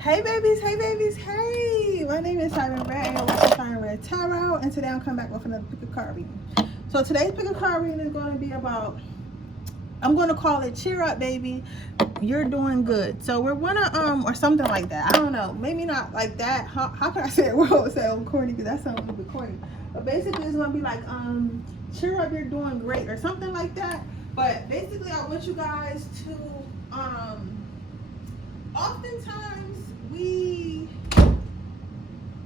Hey babies, hey! My name is Siren Redd and welcome to Siren Redd Tarot, and today I'm coming back with another pick a card reading. So today's pick a card reading is going to be about, I'm going to call it cheer up baby, you're doing good. So we're gonna or something like that. I don't know, maybe not like that. How can I say it without saying corny, because that sounds a little bit corny. But basically it's going to be like cheer up, you're doing great, or something like that. But basically I want you guys to oftentimes we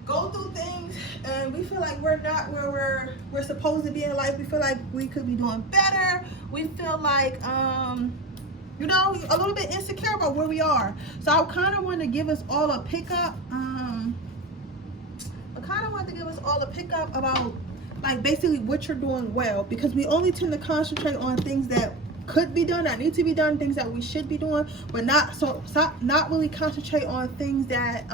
go through things and we feel like we're not where we're supposed to be in life. We feel like we could be doing better. We feel like you know, a little bit insecure about where we are. So I kind of want to give us all a pickup. I kind of want to give us all a pickup about like basically what you're doing well, because we only tend to concentrate on things that could be done, that need to be done, things that we should be doing, but not really concentrate on things that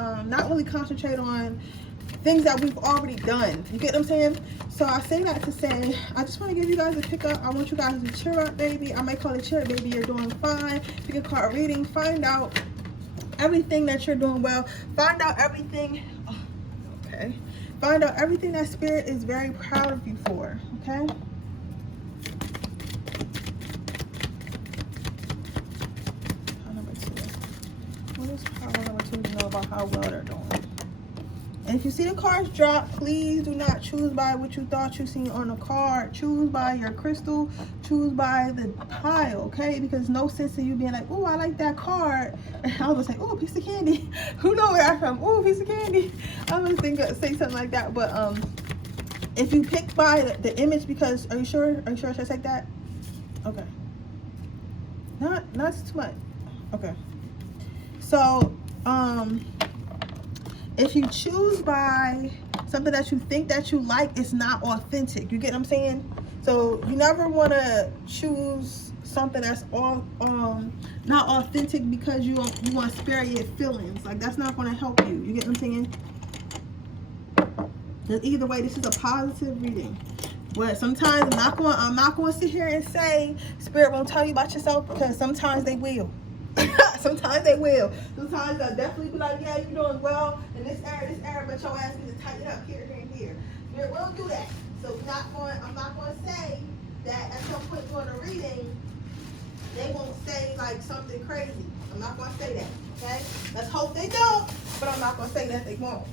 things that we've already done. You get what I'm saying? So I say that to say, I just want to give you guys a pickup. I want you guys to cheer up baby. I might call it cheer up baby, you're doing fine. Pick a card reading, find out everything that you're doing well, find out everything that spirit is very proud of you for. Okay, what is power number 2 to know about how well they're doing? And if you see the cards drop, please do not choose by what you thought you seen on the card. Choose by your crystal. Choose by the pile, okay? Because no sense in you being like, oh, I like that card. And I was like, oh, a piece of candy. Who knows where I'm from? Oh, a piece of candy. I was thinking say something like that. But if you pick by the image, because are you sure? Are you sure? Should I take that? Okay. Not too much. Okay. So if you choose by something that you think that you like, it's not authentic. You get what I'm saying? So you never want to choose something that's all not authentic because you want to spare your feelings. Like, that's not going to help you. You get what I'm saying? Either way, this is a positive reading. But sometimes I'm not going to sit here and say spirit won't tell you about yourself, because sometimes they will. Sometimes they will. Sometimes they'll definitely be like, yeah, you're doing well in this area, but your ass needs to tighten up here, and here. Spirit will do that. So I'm not going to say that at some point during the reading, they won't say like something crazy. I'm not going to say that, okay? Let's hope they don't, but I'm not going to say that they won't.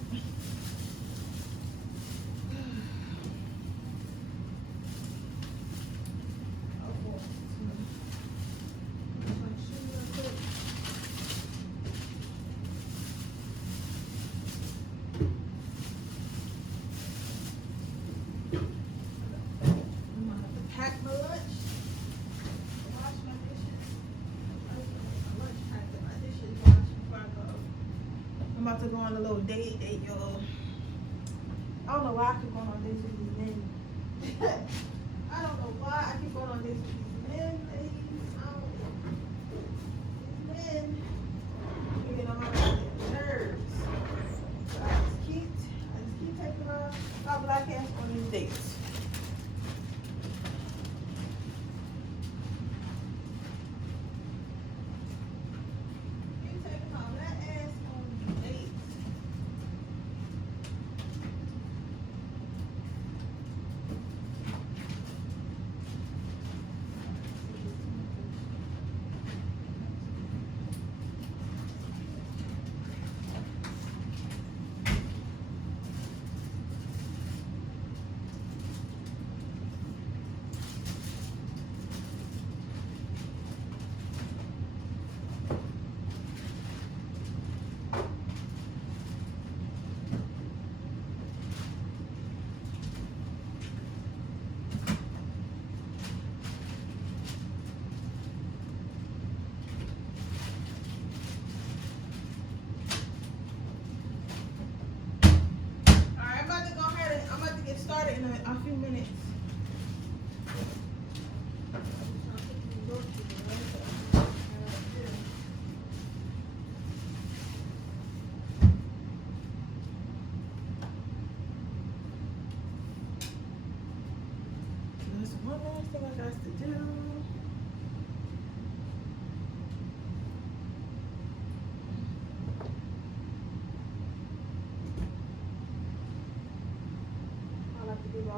To go on a little date, y'all. I don't know why I keep going on dates with these men. I don't know why I keep going on dates with these men, ladies. I don't know. These men, you get on my nerves. So I just keep taking my black ass on these dates. Started in a few minutes. There's one last thing I got to do.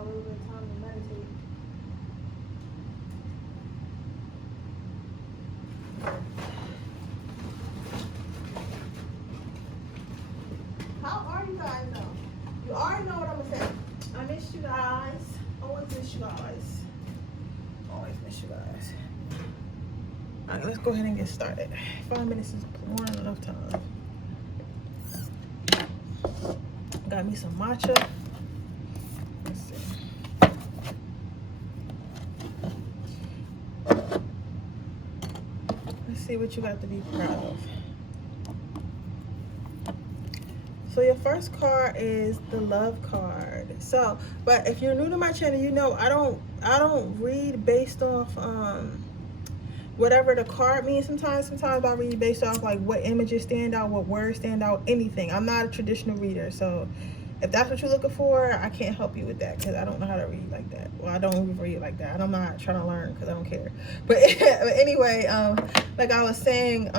a little bit of time to meditate. How are you guys though? You already know what I'm gonna say. I miss you guys. Always miss you guys. Always miss you guys. Alright, let's go ahead and get started. 5 minutes is more than enough time. Got me some matcha. Let's see. Let's see what you got to be proud of. So your first card is the love card. So, but if you're new to my channel, you know I don't read based off whatever the card means. Sometimes I read based off like what images stand out, what words stand out, anything. I'm not a traditional reader, so if that's what you're looking for, I can't help you with that because I don't know how to read like that. Well, I don't even read like that. I'm not trying to learn because I don't care. But anyway, like I was saying,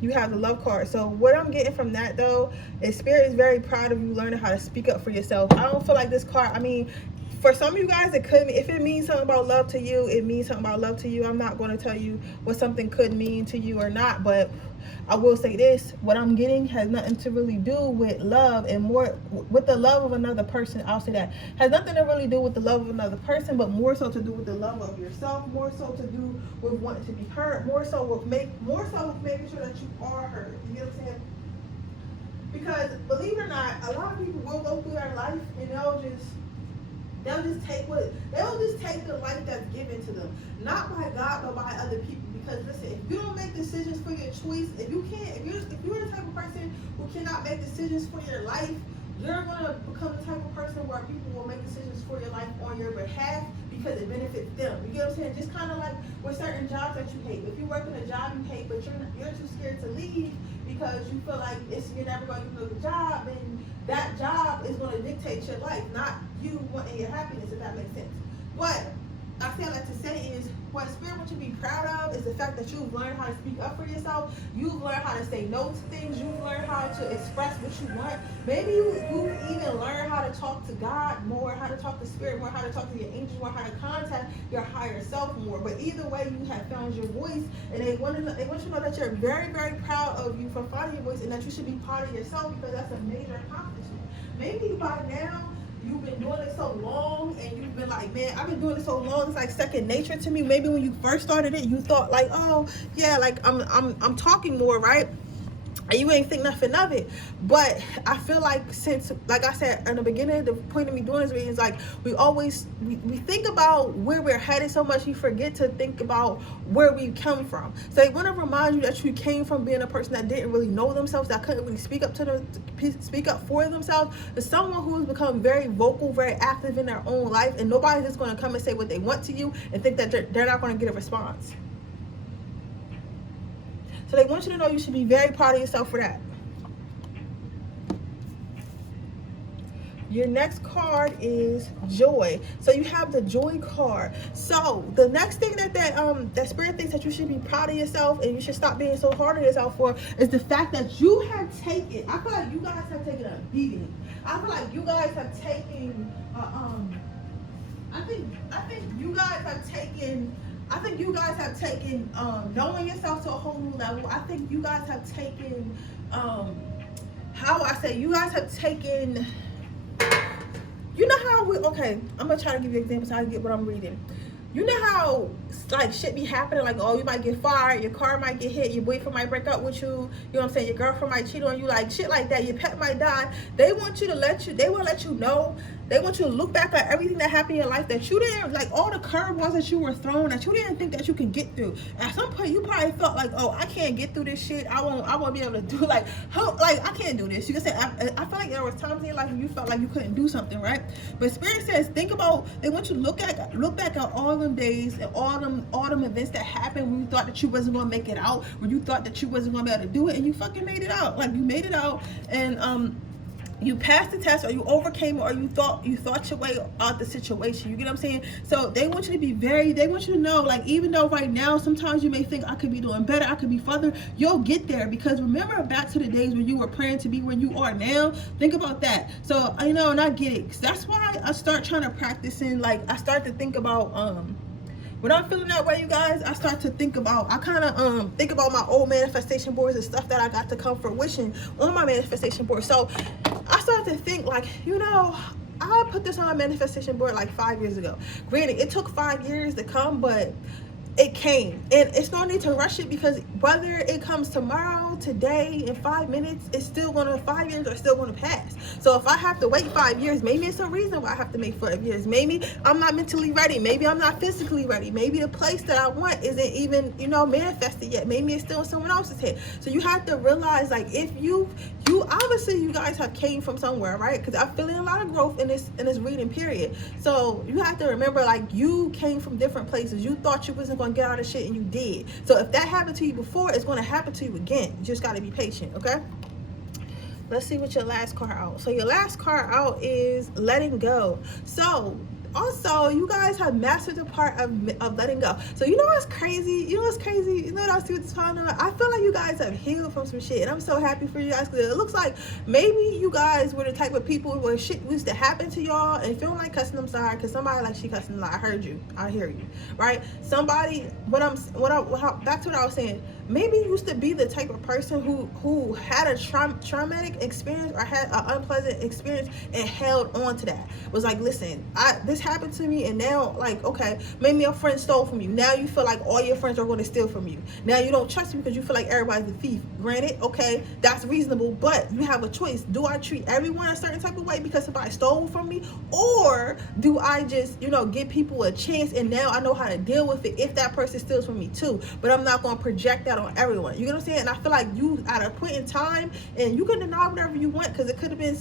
you have the love card. So what I'm getting from that though is Spirit is very proud of you learning how to speak up for yourself. I don't feel like this card, I mean, for some of you guys, it could, if it means something about love to you, it means something about love to you. I'm not going to tell you what something could mean to you or not, but I will say this, what I'm getting has nothing to really do with love and more with the love of another person. I'll say that has nothing to really do with the love of another person, but more so to do with the love of yourself, more so to do with wanting to be heard, more so with making sure that you are heard. You get what I'm saying? Because believe it or not, a lot of people will go through their life and they'll just take the life that's given to them, not by God but by other people. Because listen, if you don't make decisions for your choice, if you're the type of person who cannot make decisions for your life, you're gonna become the type of person where people will make decisions for your life on your behalf because it benefits them. You get what I'm saying? Just kind of like with certain jobs that you hate. If you work in a job you hate, but you're too scared to leave because you feel like you're never going to do the job, and that job is going to dictate your life, not you wanting your happiness, if that makes sense. What I feel like to say is, what Spirit wants you to be proud of is the fact that you've learned how to speak up for yourself. You've learned how to say no to things. You've learned how to express what you want. Maybe you've even learned how to talk to God more, how to talk to Spirit more, how to talk to your angels more, how to contact your higher self more. But either way, you have found your voice, and they want you to know that you're very, very proud of you for finding your voice, and that you should be proud of yourself because that's a major accomplishment. Maybe by now, you've been doing it so long and you've been like, man, I've been doing it so long, it's like second nature to me. Maybe when you first started it, you thought like, oh yeah, like I'm talking more, right? And you ain't think nothing of it. But I feel like, since, like I said in the beginning, the point of me doing this reading is like we think about where we're headed so much, we forget to think about where we come from. So they want to remind you that you came from being a person that didn't really know themselves, that couldn't really speak up for themselves, to someone who's become very vocal, very active in their own life, and nobody's just going to come and say what they want to you and think that they're not going to get a response. So they want you to know you should be very proud of yourself for that. Your next card is joy. So you have the joy card. So the next thing that Spirit thinks that you should be proud of yourself and you should stop being so hard on yourself for is the fact that you have taken, I feel like you guys have taken a beating. I feel like you guys have taken I think you guys have taken knowing yourself to a whole new level. I think you guys have taken you guys have taken, you know how okay, I'm gonna try to give you examples so I get what I'm reading. You know how like shit be happening, like, oh, you might get fired, your car might get hit, your boyfriend might break up with you, you know what I'm saying, your girlfriend might cheat on you, like shit like that, your pet might die. They want you to let you know, they want you to look back at everything that happened in your life that you didn't, like all the curveballs that you were thrown that you didn't think that you could get through. At some point you probably felt like, oh, I can't get through this shit, I won't be able to do, like, how, like I can't do this. You can say, I feel like there was times in your life when you felt like you couldn't do something, right? But Spirit says, they want you to look back at all them days and all them events that happened when you thought that you wasn't gonna make it out, when you thought that you wasn't gonna be able to do it, and you fucking made it out. Like, you made it out, and you passed the test, or you overcame it, or you thought your way out the situation. You get what I'm saying? So they want you to be they want you to know, like, even though right now sometimes you may think I could be doing better, I could be further, you'll get there. Because remember back to the days when you were praying to be where you are now. Think about that. So and I get it. That's why I start trying to practice in, like, I start to think about when I'm feeling that way, you guys, I start to think about, I kind of think about my old manifestation boards and stuff that I got to come fruition on my manifestation board. So I started to think, like, I put this on my manifestation board like 5 years ago. Granted, it took 5 years to come, but it came, and it's no need to rush it, because whether it comes tomorrow, today, in 5 minutes, it's still gonna, 5 years are still gonna pass. So if I have to wait 5 years, maybe it's a reason why I have to make 5 years. Maybe I'm not mentally ready. Maybe I'm not physically ready. Maybe the place that I want isn't even, manifested yet. Maybe it's still in someone else's head. So you have to realize, like, if you obviously, you guys have came from somewhere, right? Because I'm feeling a lot of growth in this reading period. So you have to remember, like, you came from different places. You thought you wasn't going to get out of shit, and you did. So if that happened to you before, it's going to happen to you again. You just got to be patient, okay? Let's see what your last card out. So your last card out is letting go. So also, you guys have mastered the part of letting go. So what's crazy? You know what I see what's talking about? I feel like you guys have healed from some shit, and I'm so happy for you guys, because it looks like maybe you guys were the type of people where shit used to happen to y'all, and if you don't like cussing, I'm sorry, because somebody like she cussing a lot. I heard you. I hear you, right? Somebody, back to what I was saying. Maybe you used to be the type of person who had a traumatic experience, or had an unpleasant experience, and held on to that. Was like, listen, this happened to me, and now, like, okay, maybe a friend stole from you. Now you feel like all your friends are going to steal from you. Now you don't trust me because you feel like everybody's a thief. Granted, okay, that's reasonable, but you have a choice. Do I treat everyone a certain type of way because somebody stole from me, or do I just, give people a chance, and now I know how to deal with it if that person steals from me too, but I'm not going to project that on everyone. You know what I'm saying? And I feel like you, at a point in time, and you can deny whatever you want, because it could have been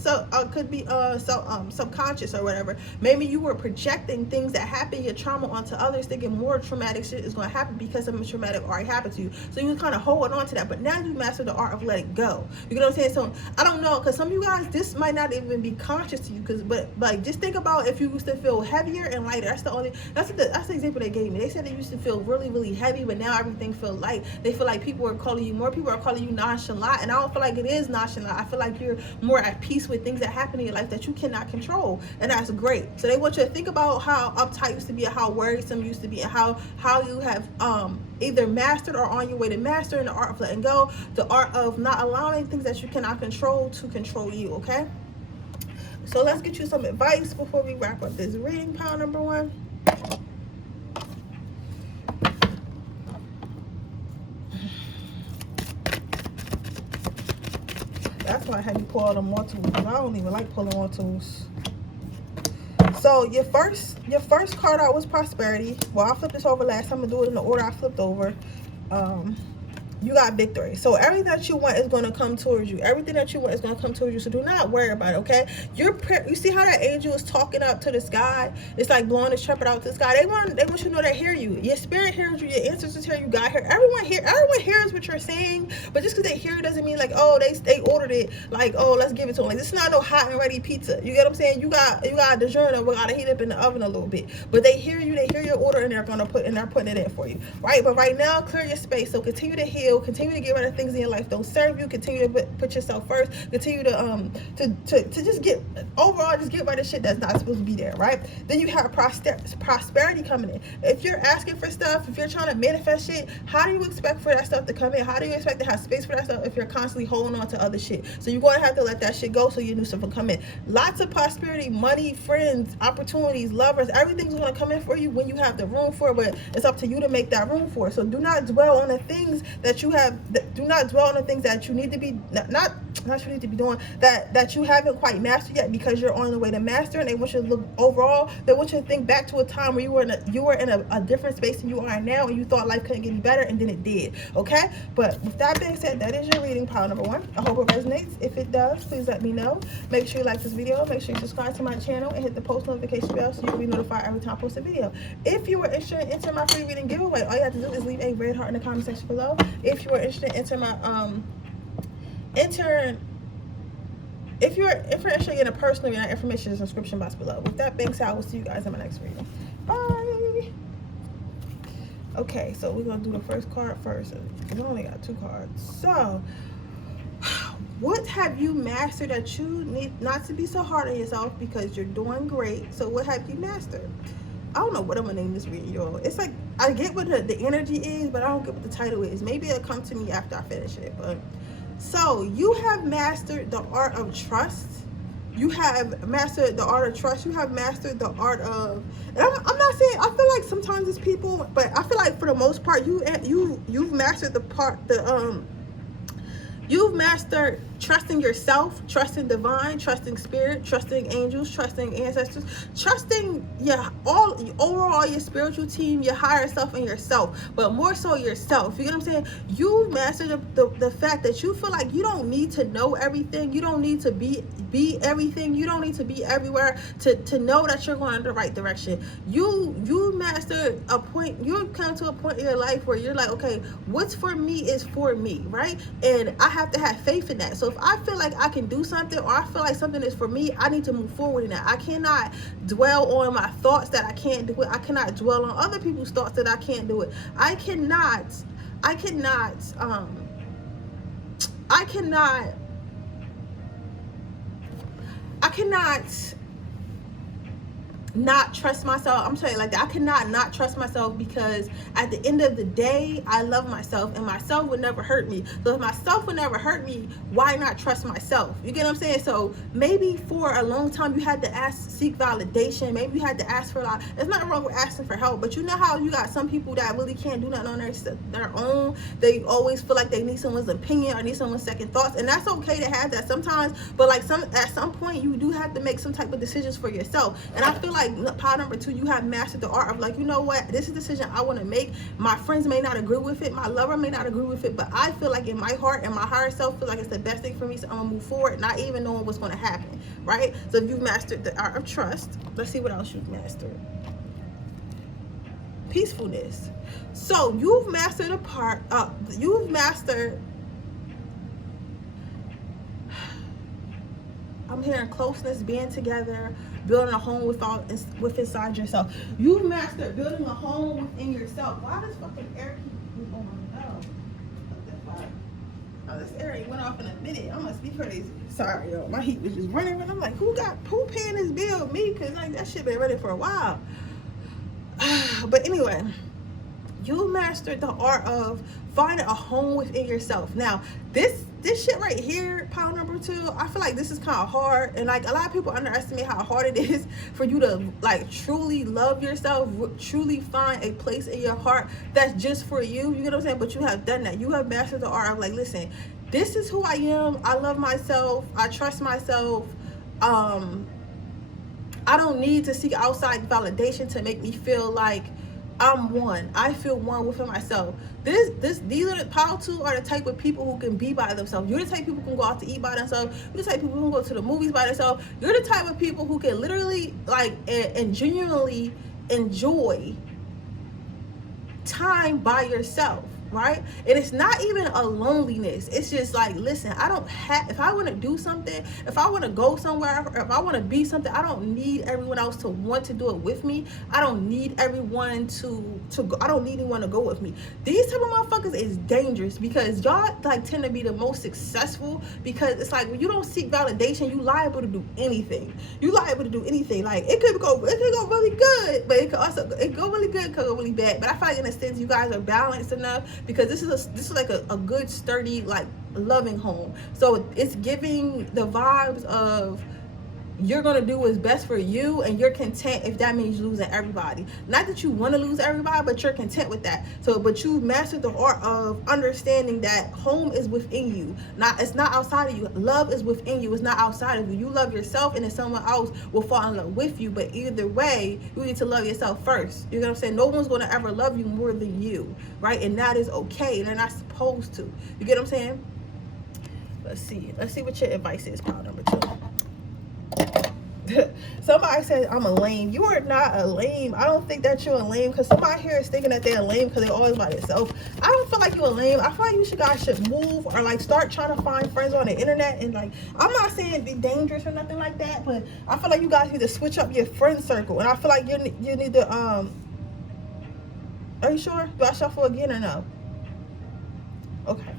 subconscious or whatever. Maybe you were projecting things that happen, your trauma, onto others, thinking more traumatic shit is going to happen because something traumatic already happened to you. So you was kind of holding on to that, but now you mastered the art of letting go. You know what I'm saying? So I don't know, because some of you guys, this might not even be conscious to you, but like, just think about if you used to feel heavier and lighter. That's the example they gave me. They said they used to feel really, really heavy, but now everything feel light. They feel like more people are calling you nonchalant, and I don't feel like it is nonchalant. I feel like you're more at peace with things that happen in your life that you cannot control, and that's great. So they want you to think about how uptight used to be, and how worrisome used to be, and how you have either mastered or on your way to mastering the art of letting go, the art of not allowing things that you cannot control to control you. Okay, so let's get you some advice before we wrap up this reading. Pile number 1. That's why I had you pull out the more tools, because I don't even like pulling more tools. So your first card out was prosperity. Well, I flipped this over last time. I'm gonna do it in the order I flipped over. You got victory. So everything that you want is going to come towards you. Everything that you want is going to come towards you. So do not worry about it, okay? You see how that angel is talking up to the sky? It's like blowing this trumpet out to the sky. They want you to know they hear you. Your spirit hears you. Your ancestors hear you. God hears. Everyone hears what you're saying. But just because they hear it doesn't mean like, oh, they ordered it. Like, oh, let's give it to them. Like, this is not no hot and ready pizza. You get what I'm saying? You got DiGiorno. We got to heat up in the oven a little bit. But they hear you. They hear your order, and they're putting it in for you, right? But right now, clear your space. So continue to heal. Continue to get rid of things in your life don't serve you. Continue to put yourself first. Continue to just get rid of shit that's not supposed to be there, right? Then you have prosperity coming in. If you're asking for stuff, if you're trying to manifest shit, how do you expect for that stuff to come in? How do you expect to have space for that stuff if you're constantly holding on to other shit? So you're going to have to let that shit go so your new stuff will come in. Lots of prosperity, money, friends, opportunities, lovers, everything's going to come in for you when you have the room for it, but it's up to you to make that room for it. So do not dwell on the things that you have. Do not dwell on the things that you need to be not you need to be doing that you haven't quite mastered yet, because you're on the way to master. And they want you to look overall. They want you to think back to a time where you were in a different space than you are now, and you thought life couldn't get any better, and then it did. Okay, but with that being said, that is your reading, pile number 1. I hope it resonates. If it does, please let me know. Make sure you like this video. Make sure you subscribe to my channel and hit the post notification bell so you can be notified every time I post a video. If you are interested in entering my free reading giveaway, all you have to do is leave a red heart in the comment section below. If you are interested in entering my If you're interested in a personal reading, information is in the description box below. With that being said, I will see you guys in my next reading. Bye. Okay, so we're gonna do the first card first. We only got 2 cards. So, what have you mastered that you need not to be so hard on yourself because you're doing great? So, what have you mastered? I don't know what I'm gonna name this reading, y'all. It's like I get what the energy is, but I don't get what the title is. Maybe it'll come to me after I finish it. But so you have mastered the art of trust. You have mastered the art of trust. You have mastered the art of, and I'm not saying, I feel like sometimes it's people, but I feel like for the most part, you've mastered you've mastered trusting yourself, trusting divine, trusting spirit, trusting angels, trusting ancestors, trusting overall your spiritual team, your higher self, and yourself, but more so yourself. You get what I'm saying? You mastered the fact that you feel like you don't need to know everything. You don't need to be everything. You don't need to be everywhere to know that you're going in the right direction. You mastered a point. You come to a point in your life where you're like, okay, what's for me is for me, right? And I have to have faith in that. So if I feel like I can do something, or I feel like something is for me, I need to move forward in that. I cannot dwell on my thoughts that I can't do it. I cannot dwell on other people's thoughts that I can't do it. I cannot not trust myself. I'm telling you like that. I cannot not trust myself, because at the end of the day, I love myself, and myself would never hurt me. So if myself would never hurt me, why not trust myself? You get what I'm saying? So maybe for a long time you had to seek validation. Maybe you had to ask for a lot. There's nothing wrong with asking for help, but you know how you got some people that really can't do nothing on their own. They always feel like they need someone's opinion or need someone's second thoughts, and that's okay to have that sometimes. But like at some point, you do have to make some type of decisions for yourself. And I feel like pile number 2, you have mastered the art of like, you know what, this is a decision I want to make. My friends may not agree with it, my lover may not agree with it, but I feel like in my heart and my higher self feel like it's the best thing for me, so I'm gonna move forward, not even knowing what's going to happen, right? So if you've mastered the art of trust, let's see what else you've mastered. Peacefulness. So you've mastered you've mastered, I'm hearing closeness, being together, building a home with inside yourself. You've mastered building a home within yourself. Why does fucking air keep going on? Oh, this air ain't went off in a minute. I must be crazy. Sorry, yo. My heat was just running. I'm like, who paying this bill? Me? Because like that shit been ready for a while. But anyway, you mastered the art of finding a home within yourself. Now, this shit right here, pile number 2, I feel like this is kind of hard, and like a lot of people underestimate how hard it is for you to like truly love yourself, truly find a place in your heart that's just for you. You get what I'm saying? But you have done that. You have mastered the art of like, listen, this is who I am. I love myself. I trust myself. I don't need to seek outside validation to make me feel like I'm one. I feel one within myself. These are the pile 2 are the type of people who can be by themselves. You're the type of people who can go out to eat by themselves. You're the type of people who can go to the movies by themselves. You're the type of people who can literally like and genuinely enjoy time by yourself, right? And it's not even a loneliness. It's just like, listen, I don't have, if I want to do something, if I want to go somewhere, or if I want to be something, I don't need everyone else to want to do it with me. I don't need everyone to go. I don't need anyone to go with me. These type of motherfuckers is dangerous, because y'all like tend to be the most successful, because it's like when you don't seek validation, you liable to do anything. You liable to do anything. Like it could go really good, but it go really good, it could go really bad. But I feel like in a sense you guys are balanced enough, because this is like a good sturdy like loving home. So it's giving the vibes of you're gonna do what's best for you, and you're content if that means losing everybody. Not that you want to lose everybody, but you're content with that. So but you mastered the art of understanding that home is within you. It's not outside of you. Love is within you. It's not outside of you. You love yourself, and then someone else will fall in love with you. But either way, you need to love yourself first. You know what I'm saying? No one's gonna ever love you more than you, right? And that is okay, and they're not supposed to. You get what I'm saying? Let's see what your advice is, pile number 2. Somebody said I'm a lame. You are not a lame. I don't think that you're a lame, because somebody here is thinking that they're lame because they're always by themselves. I don't feel like you're lame. I feel like you guys should move or like start trying to find friends on the internet. And like, I'm not saying be dangerous or nothing like that, but I feel like you guys need to switch up your friend circle. And I feel like you need to are you sure? Do I shuffle again or no? Okay.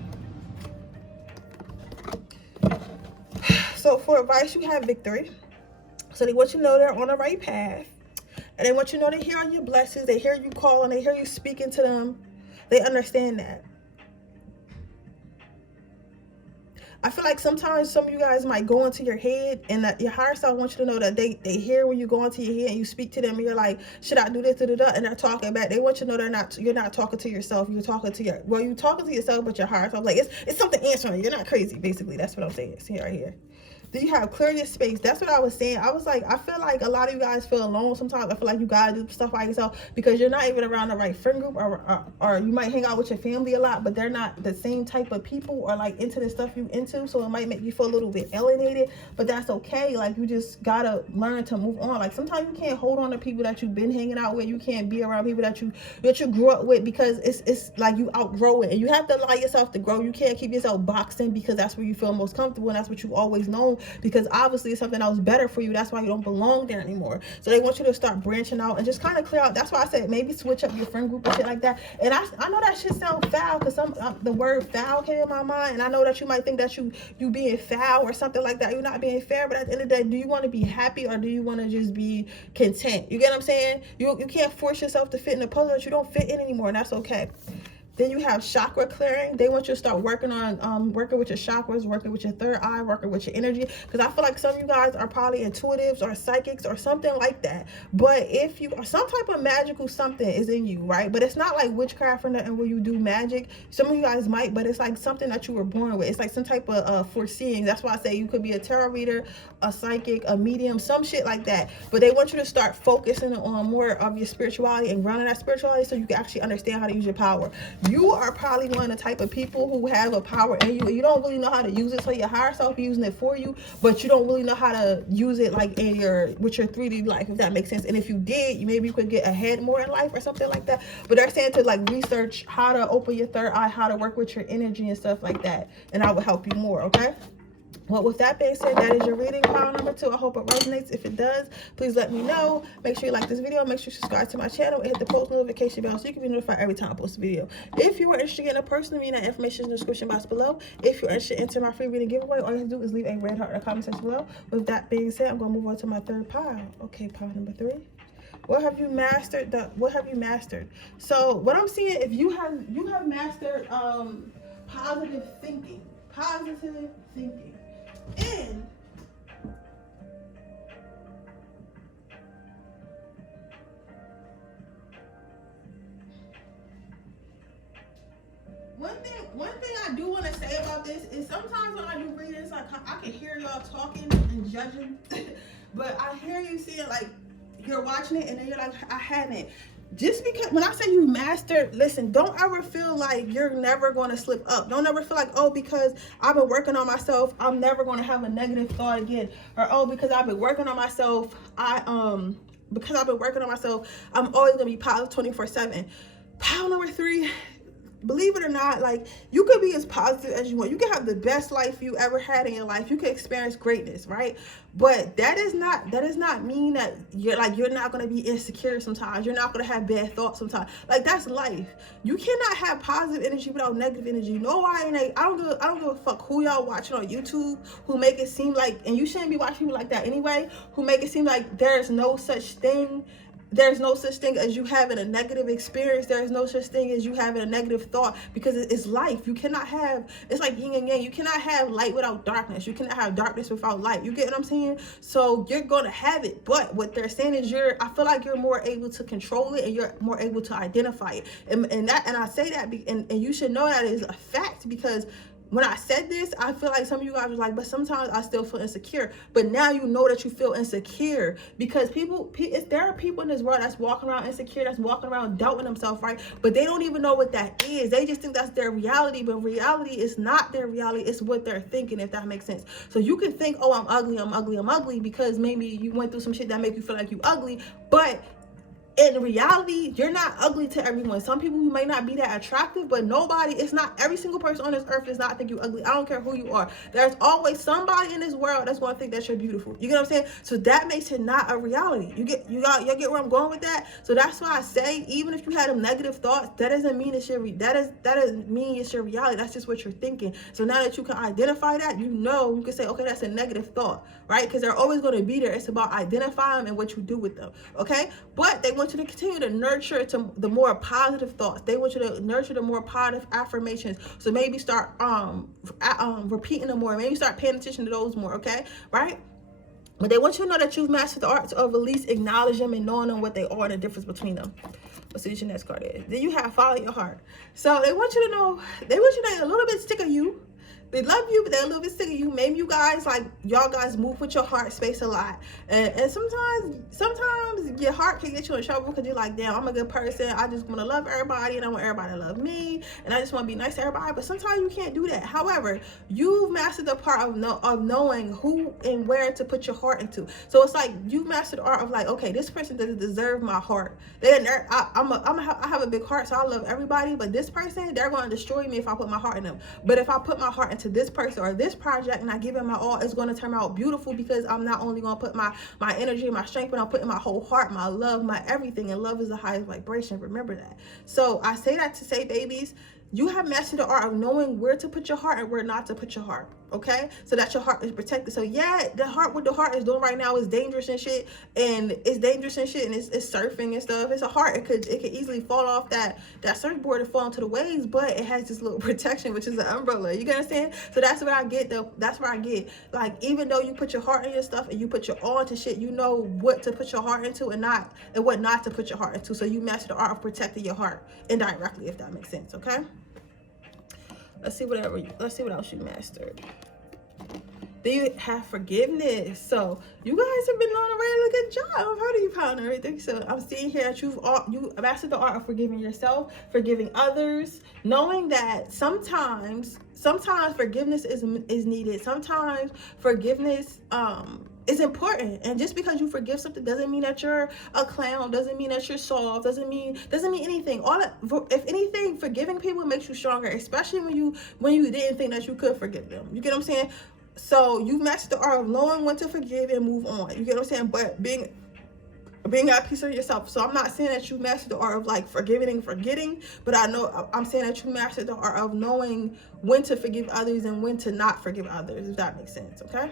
So for advice, you have victory. So they want you to know they're on the right path. And they want you to know they hear all your blessings. They hear you calling. They hear you speaking to them. They understand that. I feel like sometimes some of you guys might go into your head, and that your higher self wants you to know that they hear when you go into your head and you speak to them and you're like, should I do this, and they're talking back. They want you to know you're not talking to yourself. You're talking to you're talking to yourself, but your higher self, like it's something answering. You're not crazy, basically. That's what I'm saying. See right here. Do you have clear your space? That's what I was saying. I was like, I feel like a lot of you guys feel alone sometimes. I feel like you gotta do stuff by yourself because you're not even around the right friend group, or you might hang out with your family a lot, but they're not the same type of people or like into the stuff you into. So it might make you feel a little bit alienated, but that's okay. Like you just gotta learn to move on. Like sometimes you can't hold on to people that you've been hanging out with. You can't be around people that you grew up with because it's like you outgrow it, and you have to allow yourself to grow. You can't keep yourself boxed in because that's where you feel most comfortable and that's what you've always known. Because obviously it's something that was better for you. That's why you don't belong there anymore. So they want you to start branching out and just kind of clear out. That's why I said maybe switch up your friend group and shit like that. And I know that shit sounds foul because the word foul came in my mind, and I know that you might think that you being foul or something like that. You're not being fair, but at the end of the day, do you want to be happy or do you want to just be content? You get what I'm saying? You can't force yourself to fit in a puzzle that you don't fit in anymore, and that's okay. Then you have chakra clearing. They want you to start working on working with your chakras, working with your third eye, working with your energy. Because I feel like some of you guys are probably intuitives or psychics or something like that. But if you are some type of magical something is in you, right? But it's not like witchcraft or nothing where you do magic. Some of you guys might, but it's like something that you were born with. It's like some type of foreseeing. That's why I say you could be a tarot reader, a psychic, a medium, some shit like that. But they want you to start focusing on more of your spirituality and grounding that spirituality so you can actually understand how to use your power. You are probably one of the type of people who have a power in you and you don't really know how to use it, so your higher self is using it for you, but you don't really know how to use it like with your 3D life, if that makes sense. And if you did, maybe you could get ahead more in life or something like that. But they're saying to like research how to open your third eye, how to work with your energy and stuff like that, and I will help you more. Okay. Well, with that being said, that is your reading, pile number 2. I hope it resonates. If it does, please let me know. Make sure you like this video. Make sure you subscribe to my channel and hit the post notification bell so you can be notified every time I post a video. If you are interested in a personal reading, that information is in the description box below. If you're interested in entering my free reading giveaway, all you have to do is leave a red heart in the comment section below. With that being said, I'm going to move on to my third pile. Okay, pile number 3. What have you mastered? What have you mastered? So what I'm seeing, if you have mastered positive thinking. Positive thinking. And one thing I do want to say about this is sometimes when I do readings, like I can hear y'all talking and judging, but I hear you saying like you're watching it and then you're like, I haven't. Just because when I say you mastered, listen, don't ever feel like you're never going to slip up. Don't ever feel like, oh, because I've been working on myself, I'm never going to have a negative thought again. Or, oh, because I've been working on myself, I'm always going to be positive 24/7. Pile number 3, believe it or not, like you could be as positive as you want. You can have the best life you ever had in your life. You can experience greatness, right? But that does not mean that you're not going to be insecure sometimes. You're not going to have bad thoughts sometimes. Like that's life. You cannot have positive energy without negative energy. No, I don't give a fuck who y'all watching on YouTube who make it seem like, and you shouldn't be watching people like that anyway, who make it seem like there's no such thing. There's no such thing as you having a negative experience. There's no such thing as you having a negative thought, because it's life. You cannot have, it's like yin and yang. You cannot have light without darkness. You cannot have darkness without light. You get what I'm saying? So you're going to have it. But what they're saying is I feel like you're more able to control it and you're more able to identify it. And I say that, and you should know that is a fact, because when I said this, I feel like some of you guys were like, but sometimes I still feel insecure. But now you know that you feel insecure, because there are people in this world that's walking around insecure, that's walking around doubting themselves, right? But they don't even know what that is. They just think that's their reality, but reality is not their reality. It's what they're thinking, if that makes sense. So you can think, oh, I'm ugly, because maybe you went through some shit that make you feel like you ugly, but in reality, you're not ugly to everyone. Some people who may not be that attractive, but nobody, it's not every single person on this earth does not think you ugly. I don't care who you are. There's always somebody in this world that's going to think that you're beautiful. You get what I'm saying? So that makes it not a reality. You get where I'm going with that? So that's why I say, even if you had them negative thoughts, that doesn't mean it's your that doesn't mean it's your reality. That's just what you're thinking. So now that you can identify that, you can say, okay, that's a negative thought, right? Because they're always going to be there. It's about identifying them and what you do with them, okay? But they want you to continue to nurture the more positive thoughts. They want you to nurture the more positive affirmations. So maybe start repeating them more. Maybe start paying attention to those more, okay? Right? But they want you to know that you've mastered the art of at least acknowledging them and knowing them what they are and the difference between them. Let's see what your next card is. Then you have follow your heart. So they want you to know, they want you to know a little bit sick of you. They love you, but they're a little bit sick of you. Maybe you guys, like, y'all guys move with your heart space a lot. And sometimes your heart can get you in trouble because you're like, damn, I'm a good person. I just want to love everybody and I want everybody to love me. And I just want to be nice to everybody. But sometimes you can't do that. However, you've mastered the part of knowing who and where to put your heart into. So it's like you've mastered the art of like, okay, this person doesn't deserve my heart. I have a big heart, so I love everybody. But this person, they're going to destroy me if I put my heart in them. But if I put my heart into this person or this project and I give it my all, it's going to turn out beautiful because I'm not only going to put my energy and my strength, but I'm putting my whole heart, my love, my everything. And love is the highest vibration. Remember that. So I say that to say, babies, you have mastered the art of knowing where to put your heart and where not to put your heart, okay? So that your heart is protected. So yeah, what the heart is doing right now is dangerous and shit, and it's surfing and stuff. It's a heart. It could easily fall off that surfboard and fall into the waves, but it has this little protection, which is an umbrella. You understand? So that's what I get. That's where I get. Like, even though you put your heart in your stuff and you put your all into shit, you know what to put your heart into and what not to put your heart into. So you master the art of protecting your heart indirectly, if that makes sense, okay? Let's see what else you mastered. Then you have forgiveness. So you guys have been doing a really good job. I'm proud of you, proud of everything. So I'm seeing here that you mastered the art of forgiving yourself, forgiving others, knowing that sometimes forgiveness is needed. Sometimes forgiveness is important, and just because you forgive something doesn't mean that you're a clown, doesn't mean that you're soft, doesn't mean anything. If anything, forgiving people makes you stronger, especially when you didn't think that you could forgive them. You get what I'm saying? So you've mastered the art of knowing when to forgive and move on. You get what I'm saying? But being at peace with yourself. So I'm not saying that you mastered the art of like forgiving and forgetting, but I'm saying that you mastered the art of knowing when to forgive others and when to not forgive others, if that makes sense, okay?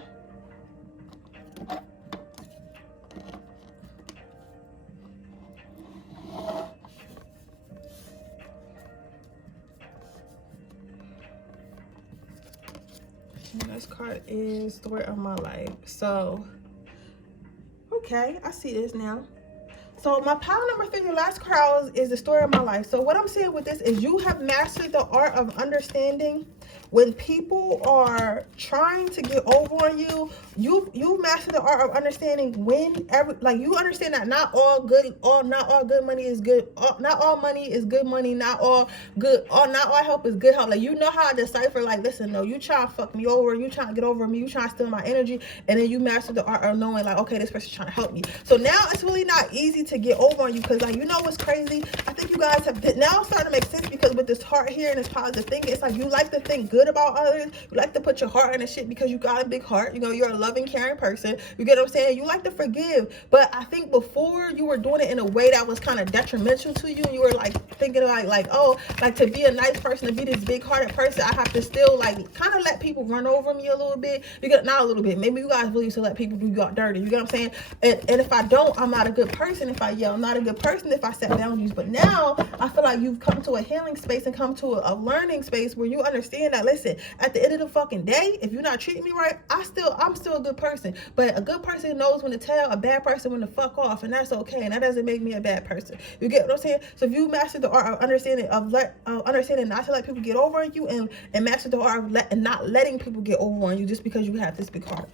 The next card is Story of My Life. So, okay, I see this now. So my pile number 3, your last card, is the story of my life. So what I'm saying with this is you have mastered the art of understanding when people are trying to get over on you. You've mastered the art of understanding you understand that not all good money is good. Not all money is good money. Not all help is good help. Like, you know how to decipher, like, listen, no, you trying to fuck me over, you trying to get over me, you trying to steal my energy, and then you master the art of knowing, like, okay, this person's trying to help me. So now it's really not easy to get over on you, because, like, you know what's crazy? I think you guys have now starting to make sense, because with this heart here and this positive thinking, it's like you like to think good about others. You like to put your heart in the shit because you got a big heart. You know, you're a loving, caring person. You get what I'm saying? You like to forgive. But I think before you were doing it in a way that was kind of detrimental to you. You were like thinking like, oh, like, to be a nice person, to be this big hearted person, I have to still like kind of let people run over me a little bit. Not a little bit. Maybe you guys really used to let people do you out dirty. You get what I'm saying? And if I don't, I'm not a good person. If I yell, I'm not a good person. If I set boundaries. But now I feel like you've come to a healing space and come to a learning space where you understand that, listen, at the end of the fucking day, if you're not treating me right, I'm still a good person. But a good person knows when to tell a bad person when to fuck off, and that's okay. And that doesn't make me a bad person. You get what I'm saying? So if you master the art of understanding not to let people get over on you, and master the art of not letting people get over on you just because you have this big heart.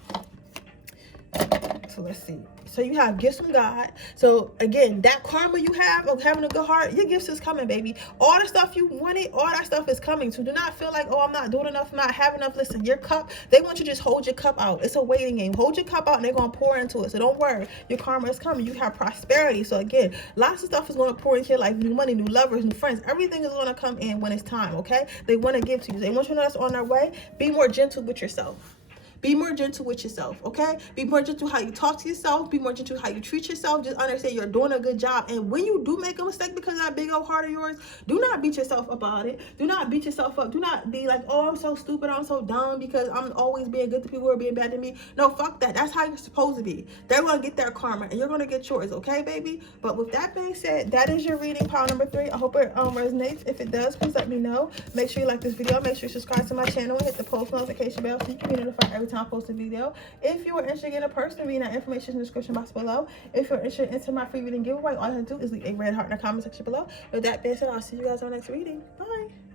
So let's see. So you have gifts from God. So again, that karma you have of having a good heart, your gifts is coming, baby. All the stuff you wanted, all that stuff is coming. So do not feel like, oh, I'm not doing enough, I'm not having enough. Listen, your cup, they want you to just hold your cup out. It's a waiting game. Hold your cup out and they're going to pour into it. So don't worry. Your karma is coming. You have prosperity. So again, lots of stuff is going to pour into your life. New money, new lovers, new friends. Everything is going to come in when it's time, okay? They want to give to you. They want you to know that's on their way. Be more gentle with yourself. Be more gentle with yourself, okay? Be more gentle how you talk to yourself. Be more gentle how you treat yourself. Just understand you're doing a good job. And when you do make a mistake because of that big old heart of yours, do not beat yourself about it. Do not beat yourself up. Do not be like, oh, I'm so stupid, I'm so dumb because I'm always being good to people who are being bad to me. No, fuck that. That's how you're supposed to be. They're going to get their karma and you're going to get yours, okay, baby? But with that being said, that is your reading, pile number 3. I hope it resonates. If it does, please let me know. Make sure you like this video. Make sure you subscribe to my channel and hit the post notification bell so you can be notified every time I post a video. If you are interested in a person reading, that information in the description box below. If you're interested in my free reading giveaway, all you have to do is leave a red heart in the comment section below. With that being said, I'll see you guys on the next reading. Bye.